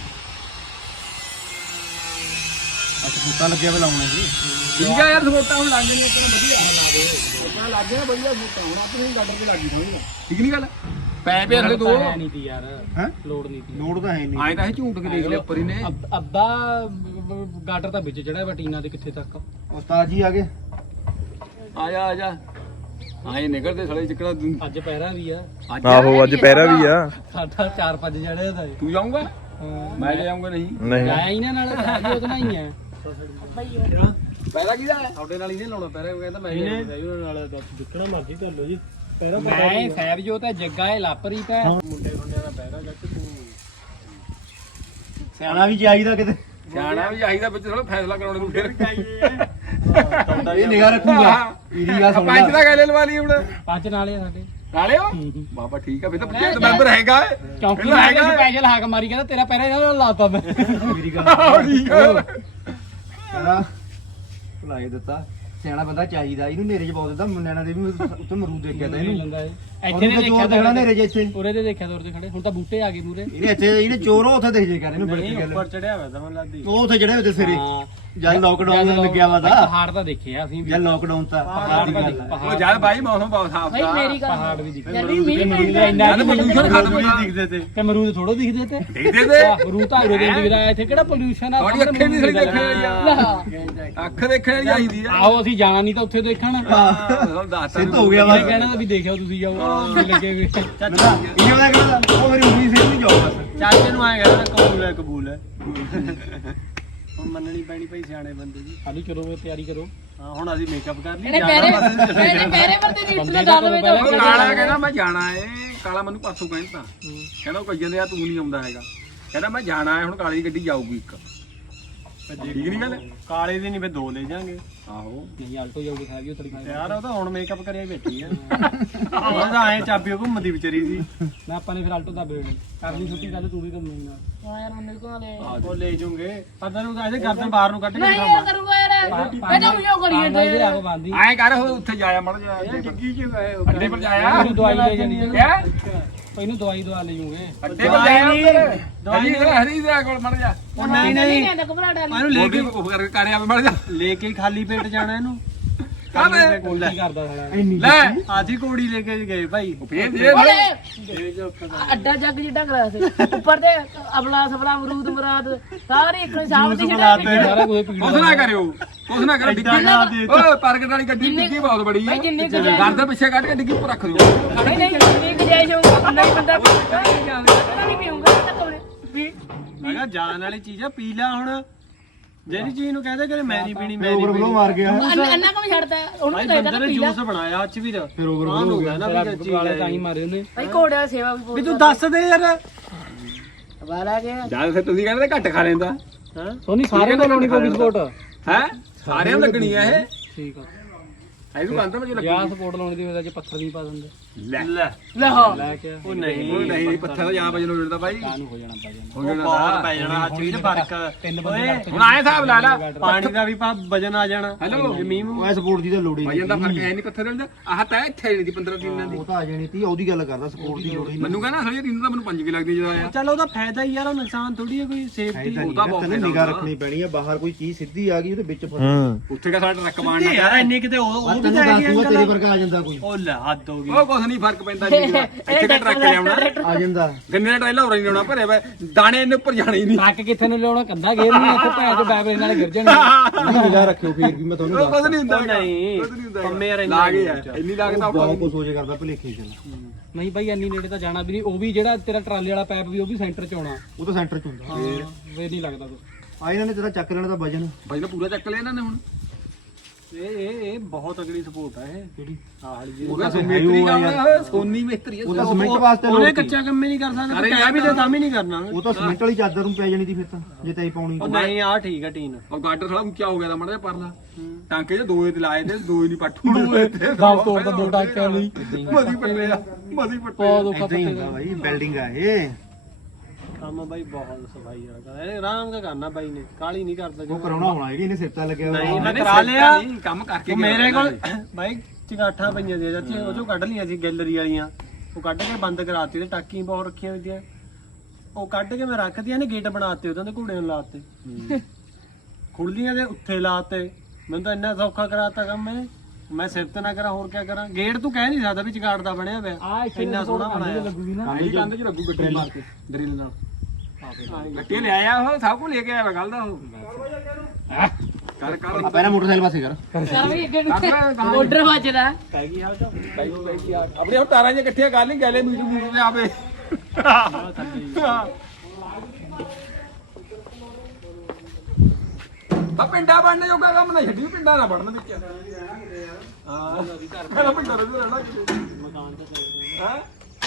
ਅੱਛਾ ਫੁੱਟਾਂ ਲੱਗਿਆ ਵੇ ਲਾਉਣੇ ਜੀ
ਠੀਕ ਹੈ ਯਾਰ ਸਪੋਰਟਾਂ ਹੁਣ ਲੱਗ ਜਾਣੀਆਂ ਤੈਨੂੰ ਵਧੀਆ ਹੁਣ ਲਾ ਦੇ ਸਪੋਰਟਾਂ ਲੱਗ ਗਿਆ ਵਧੀਆ ਸਪੋਰਟਾਂ ਹੁਣ ਆਪਣੀ ਗਾਡਰ ਤੇ ਲੱਗੀ ਹੋਣੀ ਠੀਕ ਨਹੀਂ ਗੱਲ ਪੈ ਪੇ ਅਗਲੇ ਦੋ
ਨਹੀਂ ਤੀ ਯਾਰ
ਹੈ
ਲੋੜ ਨਹੀਂ ਤੀ
ਲੋਡ ਤਾਂ ਹੈ ਨਹੀਂ
ਆਏ ਤਾਂ ਇਹ ਝੂਟ ਕੇ ਦੇਖ ਲਿਆ ਉੱਪਰ ਹੀ ਨੇ
ਅੱਧਾ ਗਾਟਰ ਤਾਂ ਵਿੱਚ ਚੜਿਆ ਬਟੀਨਾ ਦੇ ਕਿੱਥੇ ਤੱਕ
ਉਸਤਾਦ ਜੀ ਆ ਗਏ
ਆ ਜਾ ਆਏ ਨਿਕਲਦੇ ਸੜੇ ਚੱਕੜਾ
ਅੱਜ ਪਹਿਰਾ ਵੀ ਆ
ਆਹੋ ਅੱਜ ਪਹਿਰਾ ਵੀ ਆ
ਸਾਡਾ 4-5 ਜੜੇ ਦਾ
ਤੂੰ ਜਾਊਂਗਾ ਮੈਂ ਜਾਊਂਗਾ ਨਹੀਂ
ਨਹੀਂ
ਆਇਆ ਇਹਨਾਂ ਨਾਲ ਉਹਦੇ ਨਾਲ ਹੀ ਆ
ਪਹਿਲਾਂ ਕਿਹਦਾ ਹੈ
ਤੁਹਾਡੇ ਨਾਲ ਹੀ ਨਹੀਂ ਲਾਉਣਾ ਪਹਿਰਾ ਕਹਿੰਦਾ ਮੈਂ ਨਾਲ ਜਿੱਕਣਾ ਮਰਜ਼ੀ ਕਰ ਲਓ ਜੀ ਪਹਿਰਾ ਮੈਂ ਸਾਹਿਬ ਜੋ ਤਾਂ ਜੱਗਾ ਹੈ ਲਾਪਰੀ ਤਾਂ ਮੁੰਡੇ ਖੁੰਡਿਆਂ ਦਾ ਪਹਿਰਾ ਜੱਟ ਤੂੰ
ਸਿਆਣਾ ਵੀ ਚਾਹੀਦਾ ਕਿਤੇ
ਜਾਣਾ ਵੀ ਚਾਹੀਦਾ ਵਿੱਚ ਥੋੜਾ ਫੈਸਲਾ ਕਰਾਉਣੇ ਨੂੰ ਫਿਰ
ਇਹ ਨਿਗਾਹ ਰੱਖੂਗਾ ਇਹਦੀ ਆ ਸੁਣ
ਪੰਜ ਦਾ ਗੱਲ ਲਵਾ ਲਈ ਹੁਣ
ਪੰਜ ਨਾਲੇ ਆ ਸਾਡੇ
ਨਾਲੇ ਹੋ ਬਾਬਾ ਠੀਕ ਆ ਫਿਰ ਤਾਂ ਪੰਚਾਇਤ ਮੈਂਬਰ ਹੈਗਾ
ਚੌਂਕੀ ਦਾ ਹੈਗਾ ਸਪੈਸ਼ਲ ਹਾਕ ਮਾਰੀ ਕਹਿੰਦਾ ਤੇਰਾ ਪਹਿਰਾ ਇਹਨਾਂ ਨਾਲ ਲਾਤਾ ਮੈਂ
ਮੇਰੀ ਗੱਲ
ਠੀਕ ਆ
ਕਹਿੰਦਾ ਭੁਲਾਏ ਦਿੱਤਾ ਸਿਆਣਾ ਬੰਦਾ ਚਾਹੀਦਾ ਇਹਨੂੰ ਨੇਰੇ 'ਚ ਬਹੁਤ ਦਿੰਦਾ ਮੁੰਡਿਆਂ ਦੇ ਵੀ ਉੱਤੇ ਮਰੂਦ ਦੇਖਿਆ ਤਾਂ ਇਹਨੂੰ
ਲੈਂਦਾ ਇਹ
ਇੱਥੇ
ਇੱਥੇ
ਨੇ
ਨੇ
ਚੋਰ ਦੇਖਣਾ ਨੇਰੇ 'ਚ ਇੱਥੇ
ਉਰੇ ਤੇ ਦੇਖਿਆ ਤੋਰ ਤੇ ਖੜੇ ਹੁਣ ਤਾਂ ਬੂਟੇ ਆ ਗਏ ਮੂਰੇ
ਇਹਨੇ ਚੋਰ ਉੱਥੇ ਦੇਖ ਜੇ ਕਰ ਇਹਨੂੰ ਬੜੀ ਗੱਲ
ਚੜਿਆ ਹੋਇਆ ਤਾਂ ਮੈਨੂੰ ਲੱਗਦੀ
ਉਹ ਉੱਥੇ ਜਿਹੜੇ ਉੱਤੇ ਸਿਰੇ ਜਦ ਲੋਕਡਾਊਨ ਲੱਗਿਆ ਵਾ ਤਾਂ
ਪਹਾੜ ਤਾਂ ਦੇਖਿਆ ਅਸੀਂ ਵੀ
ਜਦ ਲੋਕਡਾਊਨ ਤਾਂ
ਪਹਾੜ ਤਾਂ ਦੇਖ-
ਉਹ ਜਦ ਬਾਈ ਮੌਸਮ ਬਹੁਤ ਸਾਫ
ਭਾਈ ਮੇਰੀ ਗੱਲ
ਪਹਾੜ ਵੀ ਦਿਖਦੇ
ਯਾਰ ਵੀ ਮੀਂਹ
ਮਰੂਦ ਇੰਨਾ
ਜਦ pollution ਖਤਮ ਹੋ ਗਿਆ
ਦਿਖਦੇ ਤੇ
ਤੇ ਮਰੂਦ ਥੋੜੋ ਦਿਖਦੇ ਤੇ
ਦੇਖਦੇ ਤੇ
ਮਰੂਦ ਤਾਂ ਉਰੇ ਦੇ ਦਿਖਦਾ ਇੱਥੇ ਕਿਹੜਾ ਪੋਲੂਸ਼ਨ ਆ
ਤੁਹਾਡੀ ਅੱਖੇ ਨਹੀਂ ਸਹੀ ਦੇਖਣ ਅੱਖ ਦੇਖਣ ਚਾਹੀਦੀ ਆ
ਆਹੋ ਅਸੀਂ ਜਾਣਾ ਨਹੀਂ ਤਾਂ ਉੱਥੇ ਦੇਖਣ
ਤੁਹਾਨੂੰ ਦੱਸਤਾ
ਸਿੱਧ ਹੋ ਗਿਆ ਵਾ
ਇਹ ਕਹਿਣਾ ਤਾਂ ਵੀ ਦੇਖਿਓ ਤੁਸੀਂ ਜਾਓ ਵੀ ਲੱਗੇ ਵੀ
ਇਹ ਉਹਦਾ ਕਹਿੰਦਾ ਉਹ ਮੇਰੀ ਉਂਗਲੀ ਸਿਰ ਨਹੀਂ ਜਾਓ ਬਸ
ਚਾਚੇ ਨੂੰ ਆਏ ਕਹਿੰਦਾ ਕਬੂਲ ਹੈ ਕਬੂਲ ਹੈ ਹੁਣ ਮੰਨਣੀ ਪੈਣੀ ਭਾਈ ਸਿਆਣੇ ਬੰਦੇ ਦੀ ਖਾਲੀ ਕਰੋ ਇਹ ਤਿਆਰੀ ਕਰੋ ਹਾਂ ਹੁਣ ਅਸੀਂ ਮੇਕਅਪ ਕਰ ਲਈ
ਇਹਨੇ ਪੈਰੇ ਪਰ ਤੇ ਨੀਟ ਲਗਾ ਲਵੇ ਤਾਂ
ਉਹ ਕਾਲਾ ਕਹਿੰਦਾ ਮੈਂ ਜਾਣਾ ਏ ਕਾਲਾ ਮੈਨੂੰ ਪਾਸੋਂ ਕਹਿੰਦਾ ਕਹਿੰਦਾ ਉਹ ਕਹੀ ਜਾਂਦੇ ਆ ਤੂੰ ਨਹੀਂ ਆਉਂਦਾ ਹੈਗਾ ਕਹਿੰਦਾ ਮੈਂ ਜਾਣਾ ਏ ਹੁਣ ਕਾਲੀ ਦੀ ਗੱਡੀ ਜਾਊਗੀ ਇੱਕ ਠੀਕ ਨਹੀਂ ਗੱਲ
ਕਾਲੇ ਦੀ ਨਹੀਂ ਫੇ ਦੋ ਲੈ ਜਾਾਂਗੇ
ਆਹੋ
ਨਹੀਂ ਆਲਟੋ ਜਾਊਗੀ ਸਾਹਿਬ ਉਹ ਤੜੀ
ਯਾਰ ਉਹ ਤਾਂ ਹੁਣ ਮੇਕਅਪ ਕਰਿਆ ਬੈਠੀ ਆ ਉਹ ਤਾਂ ਐ ਚਾਬੀ ਘੁੰਮਦੀ ਵਿਚਾਰੀ ਸੀ
ਮੈਂ ਆਪਾਂ ਨੇ ਫਿਰ ਆਲਟੋ ਦਾ ਬਰੇਡ ਕਰਨੀ ਛੁੱਟੀ ਕੱਲ ਤੂੰ ਵੀ ਘੁੰਮਣੀ ਨਾਲ
ਹਾਂ ਯਾਰ ਮੈਨੂੰ ਕੋਲ ਲੈ
ਉਹ ਲੈ ਜੂਗੇ ਪਰ ਤੈਨੂੰ ਤਾਂ ਇਹਦੇ ਗਰਦਨ ਬਾਹਰ ਨੂੰ ਕੱਢ ਕੇ
ਨਹੀਂ ਇਹ ਕਰੂੰਗਾ ਯਾਰ ਇਹ ਤਾਂ ਕਿਉਂ ਕਰੀਏ
ਬਾਂਦਾ ਇਹਦੇ
ਤੇ
ਆਪ ਬੰਦੀ
ਐਂ ਕਰ ਉਹ ਉੱਥੇ ਜਾਇਆ ਮੜ ਜਾ
ਡਿੱਗੀ ਚ ਗਏ
ਅੱਡੇ ਪਰ ਜਾਇਆ
ਇਹਨੂੰ ਦਵਾਈ ਲੈ ਜਾਣੀ ਹੈ
ਕਿਆ
ਇਹਨੂੰ ਦਵਾਈ ਦਵਾ ਲੈ ਜੂਗੇ
ਅੱਡੇ ਪਰ ਜਾਇਆ ਉੱਧਰ ਦਵਾਈ ਹਰੀ ਦੇ ਕੋਲ ਮੜ ਜਾ
ਉਹ ਨਹੀਂ ਨਹੀਂ
ਕਹਿੰਦਾ ਘਬਰਾ ਡਾਲੀ
ਇਹਨੂੰ ਲੈ
ਬੋਡੀ
ਕੇ
ਉਹ ਕਰਕੇ ਕਰ ਆਵੇ ਮੜ ਜਾ
ਲੈ ਕੇ ਖਾਲੀ ਪੇਟ ਜਾਣਾ ਇਹਨੂੰ
ਕਾਹਦੇ
ਉਲਟੀ ਕਰਦਾ ਸਾਲਾ
ਲੈ
ਆਜੀ ਕੋੜੀ ਲੈ ਕੇ ਗਏ ਭਾਈ
ਫੇਰ ਦੇ
ਅੱਡਾ ਜੱਗ ਜਿੱਡਾ ਕਰਾ ਸੀ ਉੱਪਰ ਤੇ ਅਬਲਾ ਸਬਲਾ ਅਮਰੂਦ ਮੁਰਾਦ ਸਾਰੇ ਇੱਕ ਸਾਹਮਣੇ
ਜੂਸ
ਛੜਾ
ਬੁਲਾਤੇ।
ਸਾਰਾ ਕੁਝ ਪੀੜ
ਕੁਛ ਨਾ ਕਰਿਓ ਕੁਛ ਨਾ ਕਰੋ ਡਿੱਗੀ ਓਏ ਪ੍ਰਗਟ ਵਾਲੀ ਗੱਡੀ ਡਿੱਗੀ ਬਹੁਤ ਬੜੀ
ਭਾਈ
ਹੈ
ਜਿੰਨੇ ਕੁ ਜਾਇਜ਼
ਘਰ ਦੇ ਪਿੱਛੇ ਕੱਢ ਕੇ ਡਿੱਗੀ ਉੱਪਰ ਰੱਖ ਦਿਓ
ਨਹੀਂ ਨਹੀਂ ਜਿੰਨੇ ਕੁ ਜਾਇਜ਼ ਹੋਊਗਾ ਨਹੀਂ ਬੰਦਾ ਪੀਊਗਾ ਨਹੀਂ ਪੀਊਗਾ ਤਾਂ ਕੋਲੇ ਵੀ
ਮੈਂ ਕਿਹਾ ਜਾਨ ਵਾਲੀ ਚੀਜ਼ ਆ ਪੀ ਲੈ ਹੁਣ ਜਿਹੜੀ ਚੀਜ਼ ਨੂੰ ਕਹਦੇ ਕਿ ਮੈਂ ਨਹੀਂ ਪੀਣੀ ਮੈਂ
ਓਵਰ ਫਲੋ ਮਾਰ ਗਿਆ
ਅੰਨਾ ਕਮ ਛੱਡਦਾ ਉਹਨੂੰ
ਭਾਈ
ਕਹਿੰਦਾ
ਬੰਦੇ ਨੇ
ਪੀਲਾ
ਜੂਸ ਬਣਾਇਆ ਅੱਜ ਵੀ
ਫਿਰ overflow ਹੋ ਗਿਆ
ਨਾ ਵੀ ਚੀਜ਼
ਵਾਲੇ ਤਾਂ ਹੀ ਮਾਰੇ ਉਹਨੇ
ਭਾਈ ਘੋੜਿਆਂ ਦੀ ਸੇਵਾ ਵੀ
ਵੀ ਤੂੰ ਦੱਸ ਦੇ ਯਾਰ
ਵਾਲਾ ਗਿਆ
ਜਦ ਫਿਰ ਤੁਸੀਂ ਕਹਿੰਦੇ ਘੱਟ ਖਾ ਲੈਂਦਾ
ਹਾਂ
ਸੋਨੀ ਸਾਰਿਆਂ ਨੂੰ ਲਾਉਣੀ ਪਊਗੀ ਸਪੋਰਟ
ਹੈ ਸਾਰਿਆਂ ਨੂੰ ਲੱਗਣੀ ਆ ਇਹ
ਠੀਕ ਆ
ਇਹਨੂੰ ਕਹਿੰਦਾ ਮੈਂ ਜੋ
ਜਾਂ
ਲੱਗੀ
ਸਪੋਰਟ ਲਾਉਣੀ ਦੀ ਵਜ੍ਹਾ ਚ ਪੱਥਰ ਨਹੀਂ ਪਾ ਦਿੰਦੇ
ਲੈ
ਲੈ
ਲਹੋ
ਲੈ ਕੇ
ਉਹ ਨਹੀਂ
ਉਹ ਨਹੀਂ ਪੱਥਰ ਦਾ ਜਾਂ ਵਜਨ ਹੋ ਜਾਂਦਾ ਬਾਈ
ਕਾਨੂੰ ਹੋ ਜਾਣਾ ਪਾ ਜਾਣਾ
ਹੋ
ਉਹ
ਜਾਣਾ
ਬਹੁਤ ਪੈ ਜਾਣਾ ਅੱਜ ਵੀ ਫਰਕ
ਤਿੰਨ
ਓਏ
ਬੰਦੇ
ਹੁਣ ਆਏ ਹਿਸਾਬ ਲਾ ਲਾ
ਪਾਣੀ ਦਾ ਵੀ ਵਜਨ ਆ ਜਾਣਾ
ਹੈਲੋ
ਜ਼ਮੀਨ
ਉਹ ਸਪੋਰਟ ਦੀ ਤਾਂ ਲੋੜ ਹੀ
ਵਜਨ ਦਾ
ਨਹੀਂ
ਫਰਕ ਹੈ ਨਹੀਂ ਪੱਥਰ ਦਾ ਆਹ ਤਾਂ ਇੱਥੇ ਨਹੀਂ ਦੀ 15 ਟੀਨਾਂ ਦੀ
ਉਹ ਤਾਂ ਆ ਜਾਣੀ ਤੀ ਉਹਦੀ ਗੱਲ ਕਰਦਾ ਸਪੋਰਟ ਦੀ ਲੋੜ ਹੀ
ਮੈਨੂੰ ਕਹਿੰਦਾ ਅਸਲ ਟੀਨ ਤਾਂ ਮੈਨੂੰ 5 ਕਿ ਲੱਗਦੀ ਜਦੋਂ ਆਇਆ
ਚੱਲ ਉਹਦਾ ਫਾਇਦਾ ਹੀ ਯਾਰ ਉਹ ਨੁਕਸਾਨ ਥੋੜੀ ਹੈ ਕੋਈ ਸੇਫਟੀ
ਨਹੀਂ
ਉਹਦਾ ਬਹੁਤ
ਤੈਨੂੰ ਨਿਗਾਹ ਰੱਖਣੀ ਪੈਣੀ ਹੈ ਬਾਹਰ ਕੋਈ ਚੀਜ਼ ਸਿੱਧੀ ਆ ਗਈ ਉਹਦੇ ਵਿੱਚ ਫਸ
ਹੂੰ
ਉੱਥੇ ਕਾ ਸਾਡਾ ਟਰੱਕ ਬਾਣ
ਯਾਰ ਇੰਨੇ ਕਿਤੇ ਉਹ ਵੀ
ਤੈਨੂੰ
ਤਾਂ
ਦੱਸ
ਹੈਗੀ
ਦੂੰਗਾ ਤੇਰੇ
ਅੰਕਲ
ਵਰਗਾ ਆ ਜਾਂਦਾ ਕੋਈ
ਉਹ ਲੈ ਹੱਦ ਹੋ ਗਈ
ਉਹ ਕੁਛ ਨਹੀਂ ਫਰਕ ਪੈਂਦਾ ਜੀ ਦਾ ਇੱਥੇ ਕਾ ਟਰੱਕ ਲਿਆਉਣਾ
ਆ ਜਾਂਦਾ
ਗੰਨੇ ਦਾ ਟ੍ਰੇਲਰ ਹੋਰ ਨਹੀਂ ਲਿਆਉਣਾ ਭਰੇ ਵੇ ਦਾਣੇ ਇਹਨੇ ਉੱਪਰ ਜਾਣੇ ਹੀ ਨਹੀਂ
ਟਰੱਕ ਕਿੱਥੇ ਨੂੰ ਲਿਆਉਣਾ ਕੰਧਾ ਗੇਰ ਨਹੀਂ ਇੱਥੇ ਭੈਣ ਚੋ ਬੈਬਰੇ ਨਾਲ ਗਿਰ ਜਾਣਗੇ
ਇਹਦੀ ਨਿਗਾਹ ਰੱਖਿਓ ਫੇਰ ਵੀ ਮੈਂ ਤੁਹਾਨੂੰ
ਉਹ ਕੁਛ ਨਹੀਂ ਹੁੰਦਾ
ਉਹ ਨਹੀਂ
ਕੁਛ ਨਹੀਂ ਹੁੰਦਾ
ਪੰਮੇ ਯਾਰ
ਲਾ ਗਏ ਯਾਰ ਇੰਨੀ ਲਾਗਤ ਔਖਾ
ਬਹੁਤ ਕੁਝ ਸੋਚ ਕਰਦਾ ਭਲੇਖੇ ਚ
ਨਹੀਂ ਭਾਈ ਇੰਨੀ ਨੇੜੇ ਤਾਂ ਜਾਣਾ ਵੀ ਨਹੀਂ ਉਹ ਵੀ ਜਿਹੜਾ ਤੇਰਾ ਟਰਾਲੇ ਵਾਲਾ ਪੈਪ ਵੀ ਉਹ ਵੀ ਸੈਂਟਰ ਚ ਆਉਣਾ
ਉਹ ਤਾਂ ਸੈਂਟਰ ਚ ਹੁੰਦਾ
ਵੇ ਨਹੀਂ ਲੱਗਦਾ ਕੁਛ
ਆ ਇਹਨਾਂ ਨੇ ਤੇਰਾ ਚੱਕ ਲੈਣਾ ਤਾਂ ਵਜਨ
ਬਾਈ ਨੇ ਪੂਰਾ ਚੱਕ ਲਿਆ ਇਹਨਾਂ ਨੇ ਹੁਣ
ਇਹ ਬਹੁਤ ਅਗਲੀ ਸਪੋਰਟ ਆ ਇਹ
ਜਿਹੜੀ
ਆਹ ਜੀ
ਉਹ ਤਾਂ ਮਿਸਤਰੀ ਕੰਮ ਸੋਨੀ ਮਿਸਤਰੀ
ਉਹ ਤਾਂ ਸਿਮੈਂਟ ਵਾਸਤੇ
ਉਹਨੇ
ਲੋੜ ਸੀ।
ਕੱਚਾ ਕੰਮ ਹੀ ਨਹੀਂ ਕਰ ਸਕਦਾ
ਅਰੇ
ਕਹਿ ਵੀ ਤੇ ਤਾਂ ਵੀ ਨਹੀਂ ਕਰਨਾ
ਉਹ ਤਾਂ ਸਿਮੈਂਟ ਵਾਲੀ ਚਾਦਰ ਨੂੰ ਪੈ ਜਾਣੀ ਤੀ ਫਿਰ ਤਾਂ ਜੇ ਤੈਂ ਪਾਉਣੀ
ਉਹ ਨਹੀਂ ਆ ਠੀਕ ਆ ਟੀਨ
ਉਹ ਗਾਡਰ ਥੋੜਾ ਉੱਚਾ ਹੋ ਗਿਆ ਦਾ ਮੜਾ ਜਿਹਾ ਪਰਲਾ ਟਾਂਕੇ ਚ ਦੋਏ ਤੇ ਲਾਏ ਤੇ ਦੋਏ ਨਹੀਂ ਪੱਟੂ ਦੋਏ ਤੇ
ਦਮ ਤੋੜਦਾ ਦੋ ਟਾਂਕਿਆਂ ਲਈ
ਮਦੀ ਪੱਟੇ ਆ ਮਦੀ ਪੱਟੇ
ਬਹੁਤ ਔਖਾ
ਏਦਾਂ ਹੀ
ਪੱਤੇ
ਹੁੰਦਾ ਬਾਈ ਬਿਲਡਿੰਗ ਆ ਇਹ
ਕੰਮ ਬਾਈ ਬਹੁਤ ਸਫਾਈ ਵਾਲਾ ਇਹ ਆਰਾਮ ਦਾ ਕਰਨਾ ਬਾਈ ਨੇ ਕਾਲੀ ਨਹੀਂ ਕਰਦਾ
ਉਹ ਕਰਾਉਣਾ ਹੋਣਾ ਜਿਹੜੀ ਇਹਨੇ ਸਿਰਤਾ ਲੱਗਿਆ ਹੋਇਆ।
ਨਹੀਂ ਮੈਂ ਕਰਾ ਲਿਆ
ਨਹੀਂ ਕੰਮ ਕਰਕੇ
ਉਹ ਮੇਰੇ ਕੋਲ ਬਾਈ ਚਗਾਠਾਂ ਪਈਆਂ ਸੀ ਚਾਚੀ ਉਹ ਚੋਂ ਕੱਢ ਲਈਆਂ ਸੀ ਗੈਲਰੀ ਵਾਲੀਆਂ ਉਹ ਕੱਢ ਕੇ ਬੰਦ ਕਰਾਤੀ ਤੇ ਟਾਕੀ ਬਹੁਤ ਰੱਖੀਆਂ ਹੋਈਆਂ ਉਹ ਕੱਢ ਕੇ ਮੈਂ ਰੱਖਦੀਆਂ ਨੇ ਗੇਟ ਬਣਾਤੇ ਉਹਨਾਂ ਦੇ ਘੋੜੇ ਨੂੰ ਲਾਤੇ ਖੁੱਲੀਆਂ ਦੇ ਉੱਥੇ ਲਾਤੇ ਮੈਨੂੰ ਤਾਂ ਇੰਨਾ ਸੌਖਾ ਕਰਾਤਾ ਕੰਮ ਮੈਂ ਸਿਰ ਤੇ ਨਾ ਕਰਾਂ ਹੋਰ ਕੀ ਕਰਾਂ ਗੇਟ ਤੂੰ ਕਹਿ ਨਹੀਂ ਸਕਦਾ ਵੀ ਚਗਾਟ ਦਾ ਬਣਿਆ ਪਿਆ
ਆ ਇੱਥੇ
ਇੰਨਾ ਸੋਹਣਾ ਬਣਾਇਆ
ਲੱਗੂਗੀ ਨਾ
ਇਹ ਕੰਧ ਚ ਲੱਗੂ ਗੱਡੀ ਮਾਰ ਕੇ ਡਰਿਲ ਨਾਲ ਗੱਟੀ ਲੈ ਆਇਆ ਉਹ ਸਭ ਕੁਝ ਲੈ ਕੇ ਆਇਆ ਗੱਲ ਦਾ ਉਹ ਕਰ ਕਰ
ਆ ਪਹਿਲਾਂ ਮੋਟਰਸਾਈਕਲ ਪਾਸੇ ਕਰ
ਕਰ ਵੀ ਅੱਗੇ ਨੂੰ ਆਰਡਰ ਵੱਜਦਾ
ਆਪਣੇ ਹੁਣ ਤਾਰਾਂ ਜੇ ਇਕੱਠੀਆਂ ਕਰ ਲਈ ਗੈਲੇ ਮੀਟਰ ਮੀਟਰ ਦੇ ਆਪੇ ਤਾਂ ਪਿੰਡਾ ਬਣਨੇ ਜੋਗਾ ਕੰਮ ਨਾ ਛੱਡੀ ਪਿੰਡਾ ਨਾ ਬਣਨ ਵਿੱਚ ਹਾਂ ਕਹਿੰਦਾ ਪਿੰਡਾ ਰੋਜ਼ ਰਹਿਣਾ ਕਿਤੇ ਮਕਾਨ ਤੇ ਹਾਂ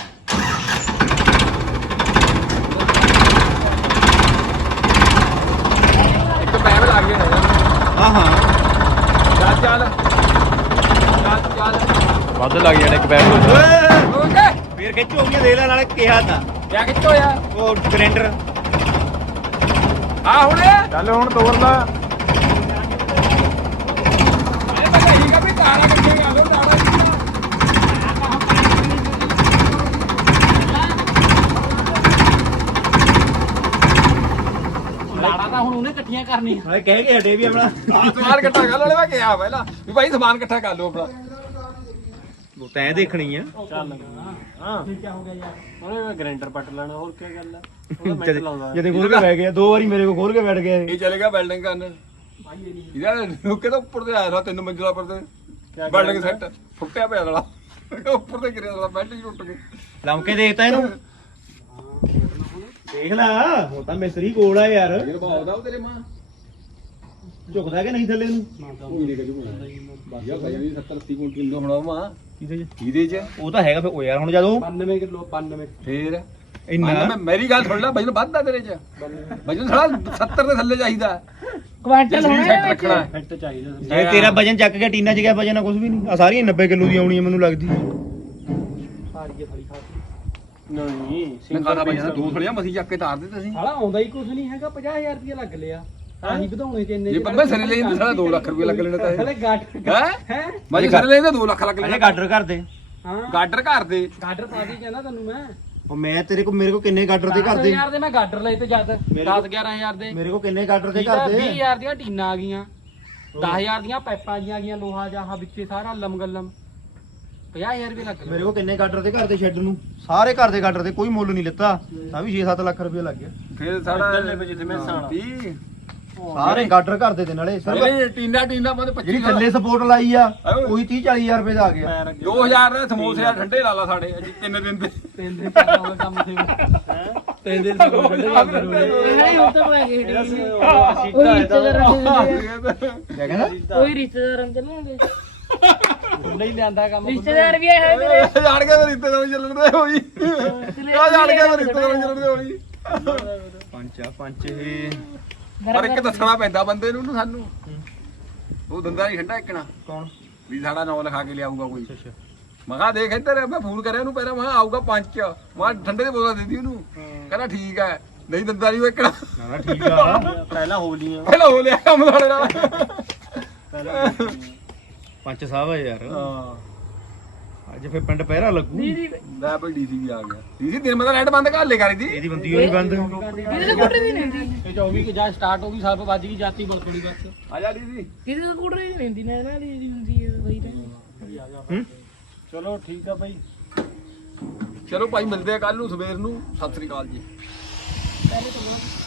ਇੱਕ ਪੈਪ ਲੱਗ ਗਿਆ
ਹਾਂ
ਚੱਲ ਚੱਲ ਚੱਲ
ਵੱਧ ਲੱਗ ਜਾਣਾ ਇੱਕ ਪੈਪ
ਓਕੇ
ਫੇਰ ਖਿੱਚ ਹੋ ਗਈ ਦੇਖ ਲੈ ਨਾਲੇ ਕਿਹਾ ਤਾਂ
ਕਿਆ ਕਿੱਥੋਂ ਹੋਇਆ
ਉਹ ਗ੍ਰੈਂਡਰ
ਆ ਹੁਣੇ
ਚੱਲ ਹੁਣ ਤੋੜ ਲਾ
ਇਹ ਮੈਂ ਕਹੀਗਾ ਵੀ ਤਾਰਾ ਕਿੱਥੇ ਗਿਆ ਲੋ ਤਾਰਾ
ਲਾੜਾ ਤਾਂ ਹੁਣ ਉਹਨੇ ਇਕੱਠੀਆਂ ਕਰਨੀਆਂ
ਹਾਏ ਕਹਿ ਕੇ ਹਟੇ ਵੀ ਆਪਣਾ
ਸਮਾਨ ਇਕੱਠਾ ਕਰ ਲੈ ਮੈਂ ਕਿਹਾ ਪਹਿਲਾਂ ਵੀ ਭਾਈ ਸਮਾਨ ਇਕੱਠਾ ਕਰ ਲਓ ਆਪਣਾ
ਉਹ ਤੈਂ ਦੇਖਣੀ ਆ
ਚੱਲ ਹਾਂ ਠੀਕ ਹੋ ਗਿਆ ਯਾਰ ਉਹਨੇ ਮੈਂ ਗ੍ਰੈਂਡਰ ਪੱਟ ਲੈਣਾ ਹੋਰ ਕੀ ਗੱਲ ਆ ਉਹਦਾ ਮਿੰਟ ਲਾਉਂਦਾ
ਜਦੇ ਖੋਲ ਕੇ ਬਹਿ ਗਿਆ ਦੋ ਵਾਰੀ ਮੇਰੇ ਕੋਲ ਖੋਲ ਕੇ ਬੈਠ ਗਿਆ ਇਹ
ਇਹ ਚਲੇਗਾ ਬਿਲਡਿੰਗ ਕਰਨ ਇਹਦਾ ਰੁਕੇ ਤਾਂ ਉੱਪਰ ਤੇ ਆਇਆ ਸੀ 3 ਮੰਜ਼ਿਲਾ ਉੱਪਰ ਤੇ ਬਿਲਡਿੰਗ ਸੈੱਟ ਫੁੱਟਿਆ ਪਿਆ ਸਾਲਾ ਉੱਪਰ ਤੇ ਗਿਰਿਆ ਸਾਲਾ ਬੈਠ ਹੀ ਟੁੱਟ ਗਈ
ਲੰਮਕੇ ਦੇਖਤਾ ਇਹਨੂੰ ਦੇਖ ਲੈ ਹੁਣ ਤਾਂ ਮਿਸਤਰੀ ਕੋਲ ਆ ਯਾਰ
ਇਹ ਬਾਉਦਾ ਉਹ ਤੇਰੇ ਮਾਂ
ਝੁਕਦਾ ਕਿ ਨਹੀਂ ਥੱਲੇ ਨੂੰ
ਕੋਈ ਨਹੀਂ ਕਜੂ ਬਾਗਿਆ ਭਾਈ 70 80 ਕੁਇੰਟਲ ਦਾ ਹੋਣਾ ਵਾ ਇਹਦੇ ਚ
ਉਹ ਤਾਂ ਹੈਗਾ ਫਿਰ ਉਹ ਯਾਰ ਹੁਣ ਜਦੋਂ
92 ਕਿਲੋ 92
ਫੇਰ
ਇੰਨਾ
ਮੈਂ ਮੇਰੀ ਗੱਲ ਸੁਣ ਲੈ ਵਜਨ ਵੱਧਦਾ ਤੇਰੇ ਚ ਵਜਨ ਸਾਲਾ 70 ਦੇ ਥੱਲੇ ਚਾਹੀਦਾ
ਕੁਆਂਟਲ
ਸਰੀਰ
ਹੋਣਾ
ਸੈੱਟ ਰੱਖਣਾ ਹੈ।
ਫਿੱਟ ਚਾਹੀਦਾ
ਜੇ ਤੇਰਾ ਵਜਨ ਚੱਕ ਗਿਆ ਟੀਨਾ ਚ ਗਿਆ ਵਜਨ ਆ ਕੁਝ ਵੀ ਨਹੀਂ ਆ ਸਾਰੀਆਂ 90 ਕਿਲੋ ਦੀ ਆਉਣੀ ਹੈ ਮੈਨੂੰ ਲੱਗਦੀ
ਸਾਰੀ ਥੜੀ ਖਾਤੀ
ਨਹੀਂ
ਮੈਂ ਖਾਦਾ ਭਾਈ ਦੋ ਥੜੀਆਂ ਮਸੀਂ ਚੱਕ ਕੇ ਤਾਰ ਦਿੱਤੇ ਅਸੀਂ
ਸਾਲਾ ਆਉਂਦਾ ਹੀ ਕੁਝ ਨਹੀਂ ਹੈਗਾ 50000 ਰੁਪਏ ਲੱਗ ਲਿਆ ਆਹੀ ਵਧਾਉਣੇ ਚ ਇੰਨੇ
ਜੇ ਬੰਬੇ ਸਰੇ ਲਈ ਸਾਲਾ 2 ਲੱਖ ਰੁਪਏ ਲੱਗ ਲੈਣਾ ਤਾਂ
ਹਲੇ ਗਾਟ
ਹੈ
ਹੈ
ਮੈਂ ਸਰੇ ਲਈ 2 ਲੱਖ ਲੱਗ
ਅਜੇ
ਲੈਣਾ
ਗਾਡਰ ਕਰ ਦੇ
ਹਾਂ
ਗਾਡਰ ਘਰ ਦੇ
ਗਾਡਰ ਪਾ ਦੀ ਕਹਿੰਦਾ ਤੈਨੂੰ ਮੈਂ
ਉਹ ਮੈਂ ਤੇਰੇ ਕੋ ਮੇਰੇ ਕੋ ਕਿੰਨੇ ਗਾਡਰ ਦੇ ਘਰ ਦੇ
10000 ਦੇ ਮੈਂ ਗਾਡਰ ਲਏ ਤੇ ਜਦ 10 11000 ਦੇ
ਮੇਰੇ ਕੋ ਕਿੰਨੇ ਗਾਡਰ ਦੇ
ਠੀਕ ਆ,
ਘਰ ਦੇ
20000 ਦੀਆਂ ਟੀਨਾਂ ਆ ਗਈਆਂ 10000 ਦੀਆਂ ਪਾਈਪਾਂ ਜੀਆਂ ਆ ਗਈਆਂ ਲੋਹਾ ਜਾਹਾ ਵਿੱਚੇ ਸਾਰਾ ਲਮਗਲਮ 50000 ਰੁਪਏ ਲੱਗ
ਮੇਰੇ ਕੋ ਕਿੰਨੇ ਗਾਡਰ ਦੇ ਘਰ ਦੇ ਸ਼ੈੱਡ ਨੂੰ ਸਾਰੇ ਘਰ ਦੇ ਗਾਡਰ ਦੇ ਕੋਈ ਮੁੱਲ ਨਹੀਂ ਲਿੱਤਾ ਤਾਂ ਵੀ 6-7 ਲੱਖ ਰੁਪਏ ਲੱਗ ਗਿਆ
ਫਿਰ ਸਾਡਾ
ਜਿੱਥੇ ਮੈਂ ਸਾਣਾ
30
ਸਾਰੇ ਗਾਡਰ ਘਰ ਦੇ ਨਾਲੇ ਸਿਰਫ
ਜਿਹੜੇ ਟੀਨਾ ਮੋਦੇ 25
ਜਿਹੜੀ ਥੱਲੇ ਸਪੋਰਟ ਲਾਈ ਆ ਉਹੀ 30-40 ਹਜ਼ਾਰ ਰੁਪਏ ਦਾ ਆ ਗਿਆ
2000 ਦੇ ਸਮੋਸੇ ਆ ਠੰਡੇ ਲਾ ਲਾ ਸਾਡੇ ਅੱਜ 3 ਦਿਨ ਦੇ
ਤਿੰਨ ਦਿਨ ਚੱਲਦਾ ਕੰਮ ਤੇ
ਤਿੰਨ ਦਿਨ ਕੱਢ ਜਾਂਦੇ
ਨਹੀਂ ਹੁਣ ਤਾਂ ਮੈਂ ਗਏ
ਇਹਦਾ
ਉਹ ਰਿਸ਼ਤੇਦਾਰਾਂ
ਕਿਆ ਕਹਿੰਦਾ
ਕੋਈ ਰਿਸ਼ਤੇਦਾਰਾਂ ਨੂੰ ਚੱਲਾਂਗੇ
ਖੁੱਲਾ ਹੀ ਲਿਆਂਦਾ ਕੰਮ
ਰਿਸ਼ਤੇਦਾਰ ਵੀ ਆਏ ਹੋਏ ਤੇਰੇ
ਜਾਣ ਕੇ ਰਿਸ਼ਤੇਦਾਰ ਚੱਲਣ ਦੇ ਹੋਈ ਜਾਣ ਕੇ ਰਿਸ਼ਤੇਦਾਰ ਚੱਲਣ ਦੇ ਹੋਈ
ਪੰਚ ਇਹ
ਪਰ ਇੱਕ ਦੱਸਣਾ ਪੈਂਦਾ ਬੰਦੇ ਨੂੰ ਸਾਨੂੰ ਉਹ ਦੰਦਾ ਨਹੀਂ ਠੰਡਾ ਇੱਕਣਾ
ਕੌਣ
ਵੀ ਸਾਡਾ ਨਾਂ ਲਿਖਾ ਕੇ ਲਿਆਊਗਾ ਕੋਈ ਮੈਂ ਕਿਹਾ ਦੇਖ ਇੱਧਰ ਮੈਂ ਫੋਨ ਕਰਿਆ ਉਹਨੂੰ ਪਹਿਲਾਂ ਮੈਂ ਕਿਹਾ ਆਊਗਾ ਪੰਚ ਮੈਂ ਕਿਹਾ ਠੰਡੇ ਦੀ ਬੋਤਲ ਦੇ ਦਿੱਤੀ ਉਹਨੂੰ ਕਹਿੰਦਾ ਠੀਕ ਹੈ ਨਹੀਂ ਦੰਦਾ ਨਹੀਂ ਉਹ ਇੱਕਣਾ
ਨਾ ਠੀਕ ਆ
ਪਹਿਲਾਂ ਹੋਲੀਆਂ
ਪਹਿਲਾਂ ਹੋ ਲਿਆ ਕੰਮ ਸਾਡੇ ਨਾਲ
ਪੰਚ ਸਾਹਿਬ ਆ ਯਾਰ
ਹਾਂ
ਅੱਜ ਫੇ ਪਿੰਡ ਪਹਿਰਾ ਲੱਗੂ
ਲੈ ਭਾਈ ਡੀਸੀ ਵੀ ਆ ਗਿਆ ਡੀਸੀ ਦਿਨ ਮੈਂ ਤਾਂ ਲਾਈਟ ਬੰਦ ਕਰ ਲੈ ਕਰੀ ਦੀ
ਇਹਦੀ ਬੰਦੀ ਹੋਈ ਬੰਦ
ਕਿਹਦੇ ਸਕੂਟਰ ਦੀ ਨਹੀਂ ਹੁੰਦੀ
ਇਹ 24 ਕਿ ਜਾਂ ਸਟਾਰਟ ਹੋ ਗਈ ਸਭ ਵੱਜ ਗਈ ਜਾਤੀ ਬੋਲ ਥੋੜੀ ਬਸ
ਆ ਜਾ ਡੀਸੀ
ਕਿਹਦੇ ਸਕੂਟਰ ਦੀ ਨਹੀਂ ਹੁੰਦੀ ਨਾ ਇਹਨਾਂ ਦੀ ਹੁੰਦੀ ਹੈ ਬਈ ਤਾਂ
ਚਲੋ ਠੀਕ ਆ ਬਾਈ
ਚਲੋ ਭਾਈ ਮਿਲਦੇ ਆ ਕੱਲ ਨੂੰ ਸਵੇਰ ਨੂੰ ਸਤਿ ਸ੍ਰੀ ਅਕਾਲ ਜੀ
ਪਹਿਲੇ ਤੋਂ